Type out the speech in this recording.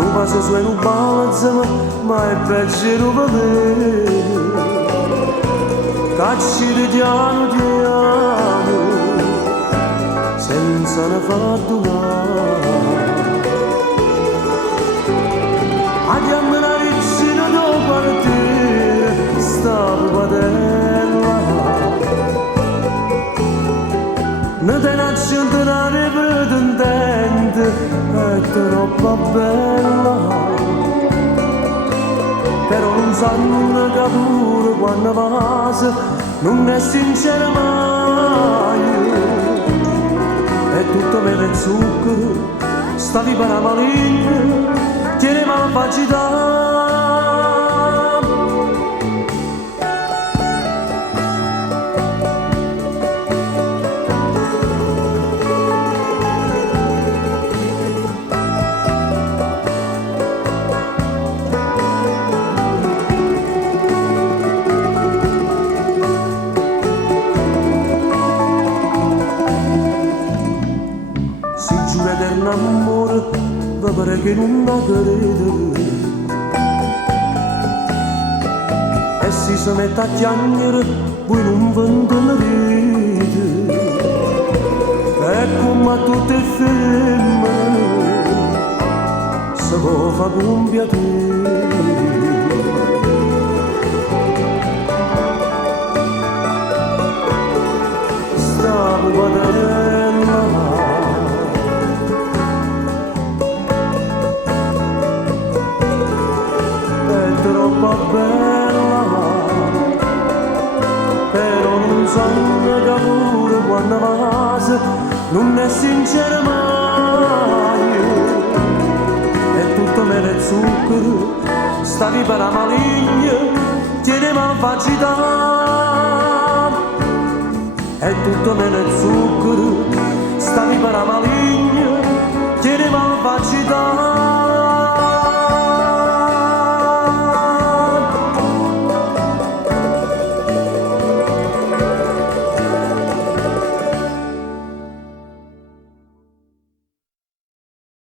non passa su e non balza, ma è peggio non vedere. Cacci di piano piano, senza ne far donare. Andiamo una vicina dopo a te, stavo padella. Non te ne accendere pretendente, è troppo bella. Però non sanno che pure quando passa non è sincera mai. È tutto mele e zucchero, stavi per la maligna, tiene malvagità. Si giura eterno amore, ma pare che non da credere. E si mette a chiangere, poi non vendono ride. E come a tutte le femmine, se può fa compiacere. Stavo padella, troppo bella, però non sanno che pure quando passa non è sincera mai. È tutto mele e zucchero, stavi per la maligna, tiene malvagità. È tutto mele e zucchero, stavi per la maligna, tiene malvagità.